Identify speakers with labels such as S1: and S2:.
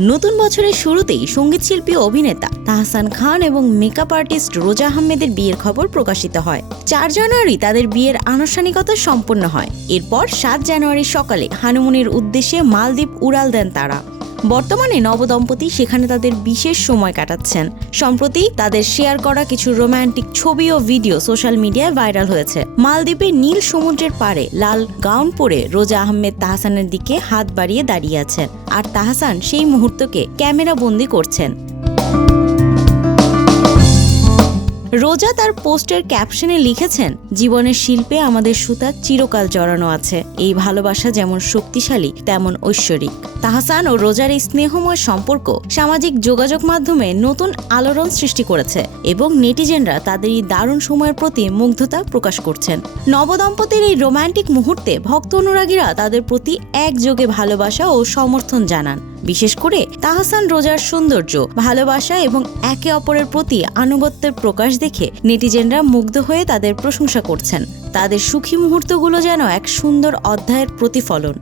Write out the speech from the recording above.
S1: নতুন বছরের শুরুতেই সংগীত শিল্পী অভিনেতা তাহসান খান এবং মেকআপ আর্টিস্ট রোজা আহমেদের বিয়ের খবর প্রকাশিত হয়। চার জানুয়ারি তাদের বিয়ের আনুষ্ঠানিকতা সম্পন্ন হয়। এরপর সাত জানুয়ারি সকালে হানুমুনের উদ্দেশ্যে মালদ্বীপ উড়াল দেন তারা। বর্তমানে নবদম্পতি সেখানে তাদের বিশেষ সময় কাটাচ্ছেন। সম্প্রতি তাদের শেয়ার করা কিছু রোম্যান্টিক ছবি ও ভিডিও সোশ্যাল মিডিয়ায় ভাইরাল হয়েছে। মালদ্বীপে নীল সমুদ্রের পাড়ে লাল গাউন পরে রোজা আহমেদ তাহসানের দিকে হাত বাড়িয়ে দাঁড়িয়ে আছেন। আর তাহসান সেই মুহূর্তকে ক্যামেরা বন্দি করছেন। রোজা তার পোস্টের ক্যাপশনে লিখেছেন, জীবনের শিল্পে আমাদের সুতা চিরকাল জড়ানো আছে। এই ভালোবাসা যেমন শক্তিশালী, তেমন ঐশ্বরিক। তাহসান ও রোজার এই স্নেহময় সম্পর্ক সামাজিক যোগাযোগ মাধ্যমে নতুন আলোড়ন সৃষ্টি করেছে এবং নেটিজেনরা তাদের এই দারুণ সময়ের প্রতি মুগ্ধতা প্রকাশ করছেন। নবদম্পতির এই রোমান্টিক মুহূর্তে ভক্ত অনুরাগীরা তাদের প্রতি একযোগে ভালোবাসা ও সমর্থন জানান। বিশেষ করে তাহসান রোজার সৌন্দর্য, ভালোবাসা এবং একে অপরের প্রতি আনুগত্যের প্রকাশ দেখে নেটিজেনরা মুগ্ধ হয়ে তাদের প্রশংসা করছেন। তাদের সুখী মুহূর্তগুলো যেন এক সুন্দর অধ্যায়ের প্রতিফলন।